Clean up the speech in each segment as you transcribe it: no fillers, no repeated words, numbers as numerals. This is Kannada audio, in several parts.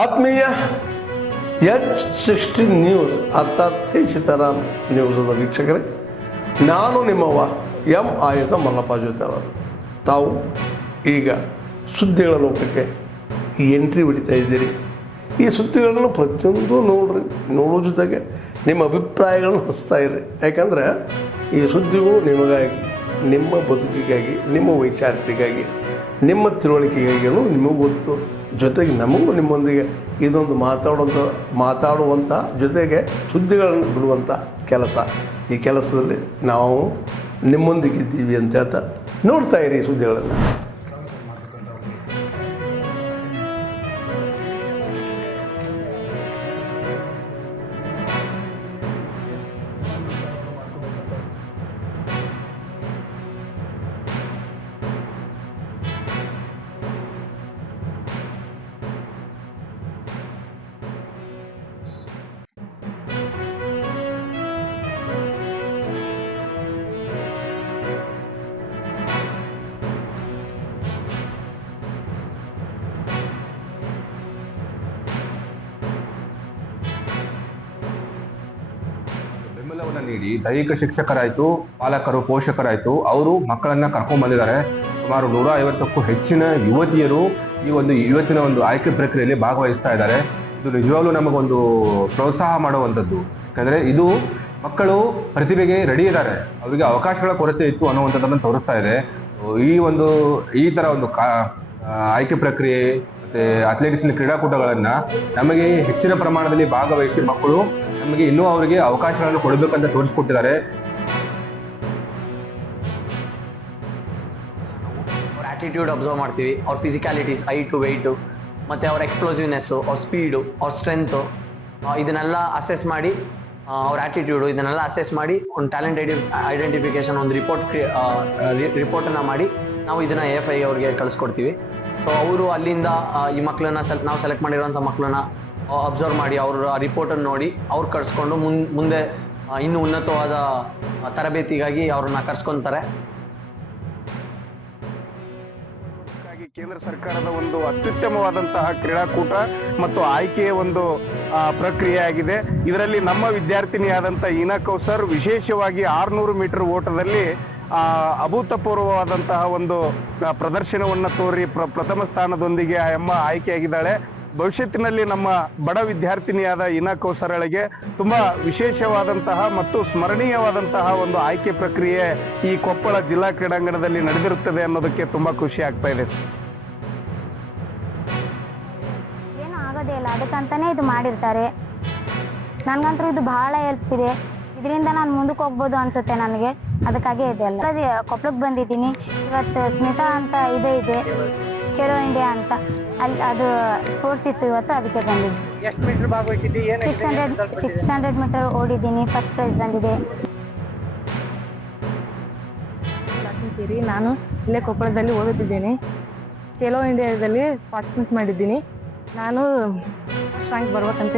ಆತ್ಮೀಯ H16 ನ್ಯೂಸ್ ಅರ್ಥಾತ್ ಸೀತಾರಾಮ್ ನ್ಯೂಸದ ವೀಕ್ಷಕರೇ, ನಾನು ನಿಮ್ಮವ ಎಂ ಆಯುಧ ಮಲ್ಲಪ್ಪ ಜೊತೆ ಅವರು. ತಾವು ಈಗ ಸುದ್ದಿಗಳ ಲೋಕಕ್ಕೆ ಎಂಟ್ರಿ ಹೊಡಿತಾ ಇದ್ದೀರಿ. ಈ ಸುದ್ದಿಗಳನ್ನು ಪ್ರತಿಯೊಂದು ನೋಡೋ ಜೊತೆಗೆ ನಿಮ್ಮ ಅಭಿಪ್ರಾಯಗಳನ್ನು ಹಚ್ತಾ ಇರ್ರಿ. ಯಾಕಂದರೆ ಈ ಸುದ್ದಿಗಳು ನಿಮಗಾಗಿ, ನಿಮ್ಮ ಬದುಕಿಗಾಗಿ, ನಿಮ್ಮ ವೈಚಾರಿಕೆಗಾಗಿ, ನಿಮ್ಮ ತಿಳುವಳಿಕೆಗಾಗಿಯೂ ನಿಮಗೂ ಗೊತ್ತು. ಜೊತೆಗೆ ನಮಗೂ ನಿಮ್ಮೊಂದಿಗೆ ಇದೊಂದು ಮಾತಾಡುವಂಥ ಜೊತೆಗೆ ಸುದ್ದಿಗಳನ್ನು ಬಿಡುವಂಥ ಕೆಲಸ. ಈ ಕೆಲಸದಲ್ಲಿ ನಾವು ನಿಮ್ಮೊಂದಿಗಿದ್ದೀವಿ ಅಂತ ಹೇಳ್ತಾ ನೋಡ್ತಾ ಇರಿ ಈ ಸುದ್ದಿಗಳನ್ನು. ಬೆಂಬಲವನ್ನು ನೀಡಿ ದೈಹಿಕ ಶಿಕ್ಷಕರಾಯಿತು, ಪಾಲಕರು, ಪೋಷಕರಾಯಿತು, ಅವರು ಮಕ್ಕಳನ್ನ ಕರ್ಕೊಂಡು ಬಂದಿದ್ದಾರೆ. ಸುಮಾರು 150ಕ್ಕೂ ಹೆಚ್ಚಿನ ಯುವತಿಯರು ಇವತ್ತಿನ ಒಂದು ಆಯ್ಕೆ ಪ್ರಕ್ರಿಯೆಯಲ್ಲಿ ಭಾಗವಹಿಸ್ತಾ ಇದ್ದಾರೆ. ಇದು ನಿಜವಾಗ್ಲೂ ನಮಗೊಂದು ಪ್ರೋತ್ಸಾಹ ಮಾಡುವಂಥದ್ದು. ಯಾಕಂದರೆ ಇದು ಮಕ್ಕಳು ಪ್ರತಿಭೆಗೆ ರೆಡಿ ಇದ್ದಾರೆ, ಅವರಿಗೆ ಅವಕಾಶಗಳ ಕೊರತೆ ಇತ್ತು ಅನ್ನುವಂಥದ್ದನ್ನು ತೋರಿಸ್ತಾ ಇದೆ. ಈ ಥರ ಒಂದು ಆಯ್ಕೆ ಪ್ರಕ್ರಿಯೆ ಮತ್ತು ಅಥ್ಲೆಟಿಕ್ಸ್ನ ಕ್ರೀಡಾಕೂಟಗಳನ್ನು ನಮಗೆ ಹೆಚ್ಚಿನ ಪ್ರಮಾಣದಲ್ಲಿ ಭಾಗವಹಿಸಿ ಮಕ್ಕಳು ನಮಗೆ ಇನ್ನೂ ಅವರಿಗೆ ಅವಕಾಶಗಳನ್ನು ಕೊಡಬೇಕಂತ ತೋರಿಸ್ಕೊಟ್ಟಿದ್ದಾರೆ. ಅವ್ರ ಆಟಿಟ್ಯೂಡ್ ಅಬ್ಸರ್ವ್ ಮಾಡ್ತೀವಿ, ಅವ್ರ ಫಿಸಿಕ್ಯಾಲಿಟೀಸ್, ಹೈಟು, ವೆಯ್ಟು, ಮತ್ತು ಅವ್ರ ಎಕ್ಸ್ಪ್ಲೋಸಿವ್ನೆಸ್ಸು, ಅವ್ರ ಸ್ಪೀಡು, ಅವ್ರ ಸ್ಟ್ರೆಂತು, ಇದನ್ನೆಲ್ಲ ಅಸೆಸ್ ಮಾಡಿ, ಅವ್ರ ಆಟಿಟ್ಯೂಡು ಇದನ್ನೆಲ್ಲ ಅಸೆಸ್ ಮಾಡಿ ಒಂದು ಟ್ಯಾಲೆಂಟ್ ಐಡೆಂಟಿಫಿಕೇಶನ್ ಒಂದು ರಿಪೋರ್ಟನ್ನು ಮಾಡಿ ನಾವು ಇದನ್ನು AFI ಅವ್ರಿಗೆ ಕಳಿಸ್ಕೊಡ್ತೀವಿ. ಸೊ ಅವರು ಅಲ್ಲಿಂದ ಈ ಮಕ್ಕಳನ್ನ ನಾವು ಸೆಲೆಕ್ಟ್ ಮಾಡಿರೋಂಥ ಮಕ್ಕಳನ್ನ ಅಬ್ಸರ್ವ್ ಮಾಡಿ ಅವ್ರ ರಿಪೋರ್ಟನ್ನು ನೋಡಿ ಅವ್ರು ಕಳಿಸ್ಕೊಂಡು ಮುಂದೆ ಇನ್ನೂ ಉನ್ನತವಾದ ತರಬೇತಿಗಾಗಿ ಅವ್ರನ್ನ ಕರ್ಸ್ಕೊತಾರೆ. ಕೇಂದ್ರ ಸರ್ಕಾರದ ಒಂದು ಅತ್ಯುತ್ತಮವಾದಂತಹ ಕ್ರೀಡಾಕೂಟ ಮತ್ತು ಆಯ್ಕೆಯ ಒಂದು ಪ್ರಕ್ರಿಯೆ ಆಗಿದೆ. ಇದರಲ್ಲಿ ನಮ್ಮ ವಿದ್ಯಾರ್ಥಿನಿಯಾದಂಥ ಹೀನಾ ಕೌಸರ್ ವಿಶೇಷವಾಗಿ 600 ಮೀಟರ್ ಓಟದಲ್ಲಿ ಅಭೂತಪೂರ್ವವಾದಂತಹ ಒಂದು ಪ್ರದರ್ಶನವನ್ನು ತೋರಿ ಪ್ರಥಮ ಸ್ಥಾನದೊಂದಿಗೆ ಆಯ್ಕೆಯಾಗಿದ್ದಾಳೆ. ಭವಿಷ್ಯತ್ತಿನಲ್ಲಿ ನಮ್ಮ ಬಡ ವಿದ್ಯಾರ್ಥಿನಿಯಾದ ಹೀನಾ ಕೌಸರಳಿಗೆ ತುಂಬ ವಿಶೇಷವಾದಂತಹ ಮತ್ತು ಸ್ಮರಣೀಯವಾದಂತಹ ಒಂದು ಆಯ್ಕೆ ಪ್ರಕ್ರಿಯೆ ಈ ಕೊಪ್ಪಳ ಜಿಲ್ಲಾ ಕ್ರೀಡಾಂಗಣದಲ್ಲಿ ನಡೆದಿರುತ್ತದೆ ಅನ್ನೋದಕ್ಕೆ ತುಂಬ ಖುಷಿ ಆಗ್ತಾ ಇದೆ. ಏನು ಆಗೋದೇ ಇಲ್ಲ, ಅದಕ್ಕಂತಾನೆ ಇದು ಮಾಡಿರ್ತಾರೆ. ನನಗಂತೂ ಇದು ಬಹಳ ಹೆಲ್ಪ್ ಇದೆ. ಇದರಿಂದ ನಾನು ಮುಂದಕ್ಕೆ ಹೋಗ್ಬೋದು ಅನ್ಸುತ್ತೆ ನನಗೆ. ಅದಕ್ಕಾಗೇ ಇದೆ ಅಲ್ಲ, ಕೊಪ್ಪಳಕ್ಕೆ ಬಂದಿದ್ದೀನಿ. ಇವತ್ತು ಸ್ಮಿತಾ ಅಂತ ಇದೆ ಖೇಲೋ ಇಂಡಿಯಾ ಅಂತ, ಅಲ್ಲಿ ಅದು ಸ್ಪೋರ್ಟ್ಸ್ ಇತ್ತು ಇವತ್ತು, ಅದಕ್ಕೆ ಬಂದಿದ್ದೆ. 600 ಮೀಟರ್ ಓಡಿದ್ದೀನಿ, ಫಸ್ಟ್ ಪ್ರೈಸ್ ಬಂದಿದೆ. ನಾನು ಇಲ್ಲೇ ಕೊಪ್ಪಳದಲ್ಲಿ ಓದುತ್ತಿದ್ದೇನೆ. ಖೇಲೋ ಇಂಡಿಯಾದಲ್ಲಿ ಪಾರ್ಟಿಸಿಪೇಟ್ ಮಾಡಿದ್ದೀನಿ. ನಾನು ಫಸ್ಟ್ ರ್ಯಾಂಕ್ ಬರ್ಬೇಕಂತ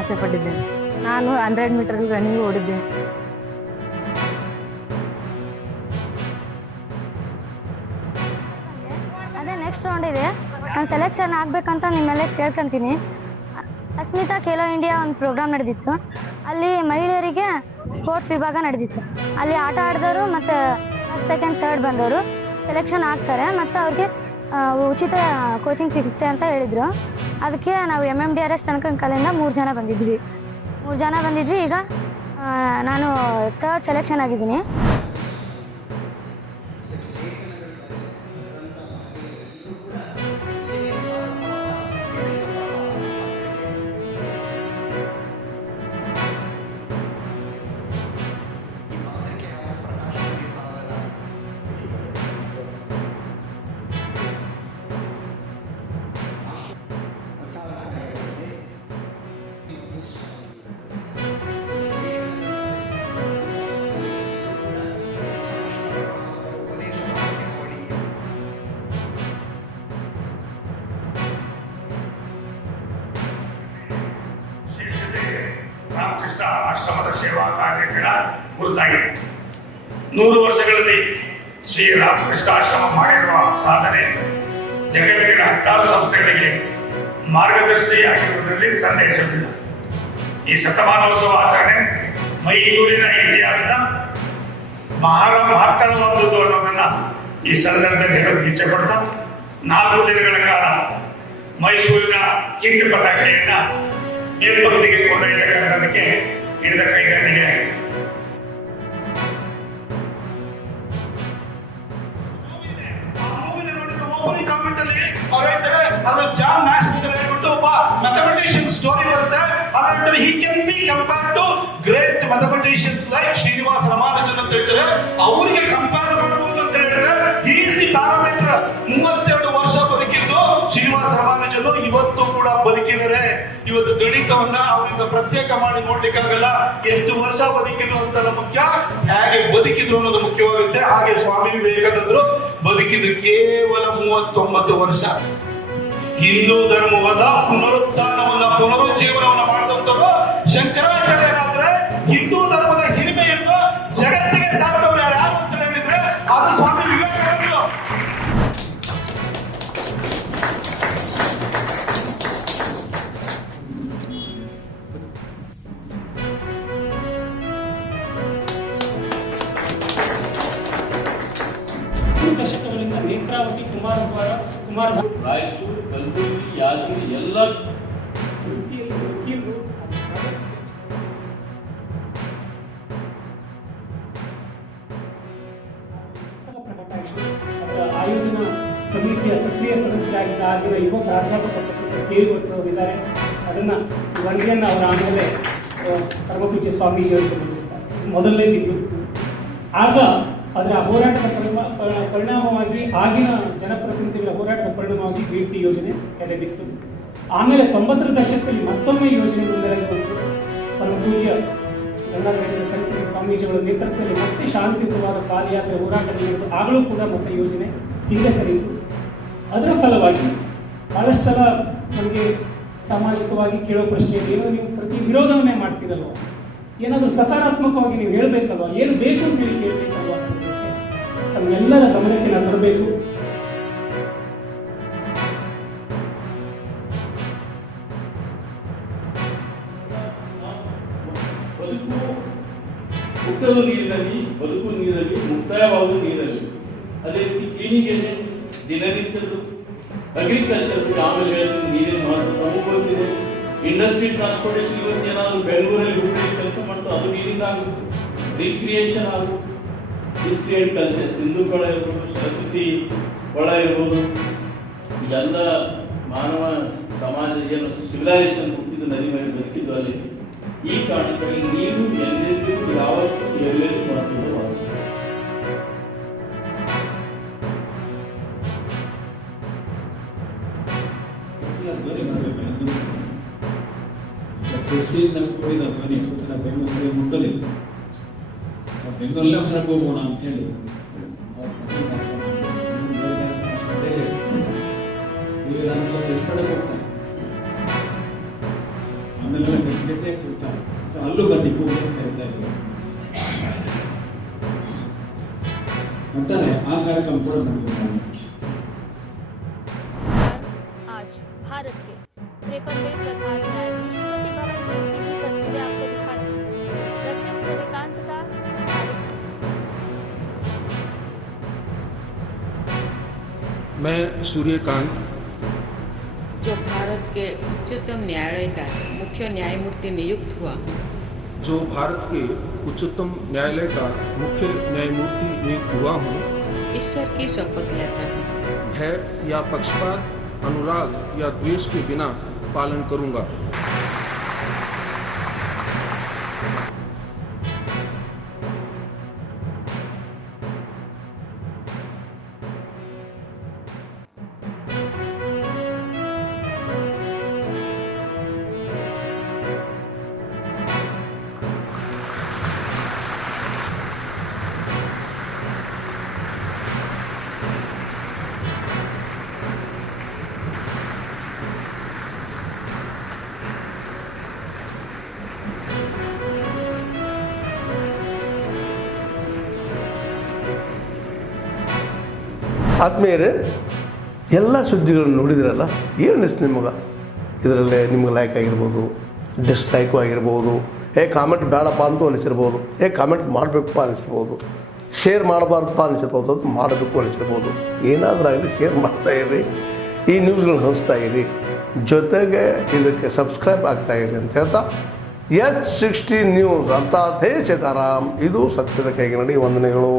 ಆಸೆ ಪಟ್ಟಿದ್ದೇನೆ. ನಾನು 100 ಮೀಟರ್ ರನ್ನಿಂಗ್ ಓಡಿದ್ದೀನಿ. ಅದೇ ನೆಕ್ಸ್ಟ್ ರೌಂಡ್ ಇದೆ, ನಾನು ಸೆಲೆಕ್ಷನ್ ಆಗ್ಬೇಕಂತ ನಿಮ್ಮೆಲ್ಲ ಕೇಳ್ಕೊಂತೀನಿ. ಅಸ್ಮಿತಾ ಖೇಲೋ ಇಂಡಿಯಾ ಒಂದು ಪ್ರೋಗ್ರಾಮ್ ನಡೆದಿತ್ತು. ಅಲ್ಲಿ ಮಹಿಳೆಯರಿಗೆ ಸ್ಪೋರ್ಟ್ಸ್ ವಿಭಾಗ ನಡೆದಿತ್ತು. ಅಲ್ಲಿ ಆಟ ಆಡಿದವರು ಮತ್ತು ಫಸ್ಟ್, ಸೆಕೆಂಡ್, ಥರ್ಡ್ ಬಂದವರು ಸೆಲೆಕ್ಷನ್ ಆಗ್ತಾರೆ ಮತ್ತು ಅವ್ರಿಗೆ ಉಚಿತ ಕೋಚಿಂಗ್ ಸಿಗುತ್ತೆ ಅಂತ ಹೇಳಿದರು. ಅದಕ್ಕೆ ನಾವು MMDRS ತನಕಂಕಲಿಂದ 3 ಜನ ಬಂದಿದ್ವಿ. ಈಗ ನಾನು ಥರ್ಡ್ ಸೆಲೆಕ್ಷನ್ ಆಗಿದ್ದೀನಿ. ರಾಮಕೃಷ್ಣ ಆಶ್ರಮದ ಸೇವಾ ಕಾರ್ಯಗಳ ಗುರುತಾಗಿದೆ. 100 ವರ್ಷಗಳಲ್ಲಿ ಶ್ರೀ ರಾಮಕೃಷ್ಣ ಆಶ್ರಮ ಮಾಡಿರುವ ಸಾಧನೆ ಜಗತ್ತಿನ ಹತ್ತಾರು ಸಂಸ್ಥೆಗಳಿಗೆ ಮಾರ್ಗದರ್ಶಿಯಾಗಿರುವುದರಲ್ಲಿ ಸಂದೇಶವಿಲ್ಲ. ಈ ಶತಮಾನೋತ್ಸವ ಆಚರಣೆ ಮೈಸೂರಿನ ಇತಿಹಾಸದ ಮಹತ್ತರವಾದುದು ಅನ್ನೋದನ್ನು ಈ ಸಂದರ್ಭದಲ್ಲಿ ಹೇಳೋದಕ್ಕೆ ಇಚ್ಛೆ ಪಡ್ತಾ, 4 ದಿನಗಳ ಕಾಲ ಮೈಸೂರಿನ ಕೀರ್ತಿ ಪತಾಕೆಯನ್ನು ಮೇಲ್ಪಂಕ್ತಿಗೆ ಕೊಂಡೊಯ್ಯತಕ್ಕಂಥದಕ್ಕೆ ಹಿಡಿದ ಕೈಗಂಡಿಗೆ ಆಗಿದೆ. ಕಾಮೆಂಟ್ ಅಲ್ಲಿ ಅವ್ರು ಹೇಳ್ತಾರೆ ಅದ್ರ ಜಾನ್ ನ್ಯಾಶ್ ಅಂತ ಹೇಳ್ಬಿಟ್ಟು ಒಬ್ಬ ಮ್ಯಾಥಮೆಟಿಷಿಯನ್ ಸ್ಟೋರಿ ಬರುತ್ತೆ. ಅವ್ರು ಹೇಳ್ತಾರೆ he can be compare to great mathematicians like Srinivasa Ramanujan ಅಂತ ಹೇಳ್ತಾರೆ. ಅವರಿಗೆ ಕಂಪೇರ್ ಮಾಡಬಹುದು ಅಂತ ಹೇಳ್ತಾರೆ. He is the parameter. 32 ವರ್ಷ ಬದುಕಿದ್ದು ಶ್ರೀನಿವಾಸ ರಾಮಾನುಜನ್ ಇವತ್ತು ಕೂಡ ಬದುಕಿದ್ದಾರೆ. ಇವತ್ತು ಗಣಿತವನ್ನ ಅವರಿಂದ ಪ್ರತ್ಯೇಕ ಮಾಡಿ ನೋಡ್ಲಿಕ್ಕಾಗಲ್ಲ. ಎಷ್ಟು ವರ್ಷ ಬದುಕಿದ್ರು ಅಂತ ಮುಖ್ಯ, ಹೇಗೆ ಬದುಕಿದ್ರು ಅನ್ನೋದು ಮುಖ್ಯವಾಗುತ್ತೆ. ಹಾಗೆ ಸ್ವಾಮಿ ವಿವೇಕಾನಂದರು ಬದುಕಿದ್ದು ಕೇವಲ 39 ವರ್ಷ. ಹಿಂದೂ ಧರ್ಮವಾದ ಪುನರುತ್ಥಾನವನ್ನ ಪುನರುಜ್ಜೀವನವನ್ನ ಮಾಡಿದಂತವರು ಶಂಕರಾಚಾರ್ಯರಾದ್ರೆ ಹಿಂದೂ ಧರ್ಮದ ಹಿರಿಮೆಯನ್ನು ಜಗತ್ತಿಗೆ ಸಾರಿದವರು ಯಾರು ಅಂತ ಹೇಳಿದ್ರೆ ಅದು ಸ್ವಾಮಿ ವಿವೇಕಾನಂದರು. ದಶಕಗಳಿಂದ ನೇತ್ರಾವತಿ ಕುಮಾರ ರಾಯಚೂರು, ಕಲಬುರಗಿ, ಯಾದಗಿರಿ ಎಲ್ಲ ಆಯೋಜನಾ ಸಮಿತಿಯ ಸಕ್ರಿಯ ಸದಸ್ಯರಾಗಿದ್ದ ಆಗಿನ ಯುವ ಪ್ರಾಧ್ಯಾಪಕ ಪ್ರೊಫೆಸರ್ ಕೆ ಅವರಿದ್ದಾರೆ. ಅದನ್ನು ವರದಿಯನ್ನು ಅವರ ಆಮೇಲೆ ಪರಮಪೂಜ್ಯ ಸ್ವಾಮೀಜಿಯವರು ಮಂಡಿಸ್ತಾರೆ. ಇದು ಮೊದಲನೇ ತಿಂಗಳು. ಆಗ ಅದರ ಹೋರಾಟದ ಪರಿಣಾಮವಾಗಿ ಆಗಿನ ಜನಪ್ರತಿನಿಧಿಗಳ ಹೋರಾಟದ ಪರಿಣಾಮವಾಗಿ ಕೀರ್ತಿ ಯೋಜನೆ ಕೆಳಬಿತ್ತು. ಆಮೇಲೆ 90ರ ದಶಕದಲ್ಲಿ ಮತ್ತೊಮ್ಮೆ ಯೋಜನೆ ಮುಂದೆರಗಿ ಬಂತು. ಪರಮಪೂಜ್ಯ ಗಂಗಾಧರೇಂದ್ರ ಸರಸ್ವತಿ ಸ್ವಾಮೀಜಿಯವರ ನೇತೃತ್ವದಲ್ಲಿ ಮತ್ತೆ ಶಾಂತಿಯುತವಾದ ಪಾದಯಾತ್ರೆ ಹೋರಾಟ ನಡೆದು ಆಗಲೂ ಕೂಡ ಮತ್ತೆ ಯೋಜನೆ ಹಿಂದೆ ಸರಿಯಿತು. ಅದರ ಫಲವಾಗಿ ಬಹಳಷ್ಟು ಸಲ ನಮಗೆ ಸಾಮಾಜಿಕವಾಗಿ ಕೇಳೋ ಪ್ರಶ್ನೆ ಏನೋ ನೀವು ಪ್ರತಿ ವಿರೋಧವನ್ನೇ ಮಾಡ್ತೀರಲ್ವ, ಏನಾದರೂ ಸಕಾರಾತ್ಮಕವಾಗಿ ನೀವು ಹೇಳಬೇಕಲ್ವ, ಏನು ಬೇಕು ಅಂತ ಹೇಳಿ ಕೇಳಬೇಕಲ್ವ ಅಂತ ತಮ್ಮೆಲ್ಲರ ಗಮನಕ್ಕೆ ನಾವು ತರಬೇಕು. ಬದುಕು ಹುಟ್ಟಲು ನೀರಿನಲ್ಲಿ, ಬದುಕು ನೀರಲ್ಲಿ, ಮುಕ್ತಾಯವಾಗುವ ನೀರಲ್ಲಿ. ಅದೇ ರೀತಿ ಕ್ಲೀನಿಂಗ್ ಏಜೆಂಟ್ ದಿನನಿತ್ಯದ್ದು, ಅಗ್ರಿಕಲ್ಚರ್ ಆಮೇಲೆ ಹೇಳಿದ್ರೆ ನೀರಿನ ಮಹತ್ವ ಪ್ರಮುಖವಾಗಿದೆ. ಇಂಡಸ್ಟ್ರಿ ಟ್ರಾನ್ಸ್ಪೋರ್ಟೇಷನ್ ಇವತ್ತು ಏನಾದರೂ ಬೆಂಗಳೂರಲ್ಲಿ ಹುಬ್ಬಳ್ಳಿ ಕೆಲಸ ಮಾಡ್ತಾ ಅದು ನೀರಿಂದ ಆಗುತ್ತೆ. ರಿಕ್ರಿಯೇಷನ್ ಆಗುತ್ತೆ. ಹಿಸ್ಟ್ರಿ ಆ್ಯಂಡ್ ಕಲ್ಚರ್, ಸಿಂಧು ಕೊಳ ಇರ್ಬೋದು, ಸರಸ್ವತಿ ಕೊಳ ಇರ್ಬೋದು, ಎಲ್ಲ ಮಾನವ ಸಮಾಜ ಏನು ಸಿವಿಲೈಸೇಷನ್ ಹುಟ್ಟಿದ್ದು ನದಿ ಮೇಲೆ ಬದುಕಿದ್ದು ಅಲ್ಲಿ. ಈ ಕಾರಣಕ್ಕಾಗಿ ನೀರು ಎಲ್ಲೆಲ್ಲೂ ಯಾವತ್ತೂ ಎಲ್ಲೆಲ್ಲೂ ಮಹತ್ವವಾಗುತ್ತೆ. ಸೃಷ್ಟಿಯಿಂದ ಕೂಡಿದ ಧ್ವನಿ ಒಂದ್ಸಲ ಬೆಂಗಳೂರು ಮುಟ್ಟೋದಿಲ್ಲ. ಬೆಂಗಳೂರಲ್ಲೇ ಒಂದ್ಸಲ ಹೋಗೋಣ ಅಂತ ಹೇಳಿ ಕಡೆ ಹೋಗ್ತಾರೆ. ಆಮೇಲೆ ಗಟ್ಟಿಗೆ ಕೂಗ್ತಾರೆ, ಅಲ್ಲೂ ಬನ್ನಿ ಕೂಗಿ ಕರೀತಾ ಇದ್ದಾರೆ. ಒಟ್ಟಾರೆ ಆ ಕಾರ್ಯಕ್ರಮ ಕೂಡ ನಮಗೆ आज भारत के 53वें प्रधान न्यायाधीश भवन से सीधी तस्वीरें आपको दिखाते हैं। जस्टिस सूर्यकांत का मैं सूर्यकांत, जो भारत के उच्चतम न्यायालय का मुख्य न्यायमूर्ति नियुक्त हुआ, जो भारत के उच्चतम न्यायालय का मुख्य न्यायमूर्ति नियुक्त हुआ हूँ, ईश्वर की शपथ लेता हूँ। भय या पक्षपात, अनुराग या द्वेष के बिना पालन करूँगा। ಆದ್ಮೇಲೆ ಎಲ್ಲ ಸುದ್ದಿಗಳನ್ನು ನೋಡಿದ್ರಲ್ಲ, ಏನು ಅನಿಸ್ತು ನಿಮಗೆ? ಇದರಲ್ಲೇ ನಿಮ್ಗೆ ಲೈಕ್ ಆಗಿರ್ಬೋದು, ಡಿಸ್ಲೈಕು ಆಗಿರ್ಬೋದು, ಕಾಮೆಂಟ್ ಬೇಡಪ್ಪ ಅಂತೂ ಅನಿಸಿರ್ಬೋದು, ಕಾಮೆಂಟ್ ಮಾಡಬೇಕಪ್ಪ ಅನಿಸಿರ್ಬೋದು, ಶೇರ್ ಮಾಡಬಾರ್ದಪ್ಪ ಅನಿಸಿರ್ಬೋದು, ಅದು ಮಾಡಬೇಕು ಅನಿಸಿರ್ಬೋದು. ಏನಾದರೂ ಆಗಲಿ ಶೇರ್ ಮಾಡ್ತಾಯಿರಿ, ಈ ನ್ಯೂಸ್ಗಳನ್ನ ಹಂಚ್ತಾ ಇರಿ, ಜೊತೆಗೆ ಇದಕ್ಕೆ ಸಬ್ಸ್ಕ್ರೈಬ್ ಆಗ್ತಾಯಿರಿ ಅಂತ ಹೇಳ್ತಾ H16 ನ್ಯೂಸ್ ಅರ್ಥಾತ್ ಹೇ ಸೀತಾರಾಮ್, ಇದು ಸತ್ಯದ ಕೈಗೆ ನಡಿ. ವಂದನೆಗಳು.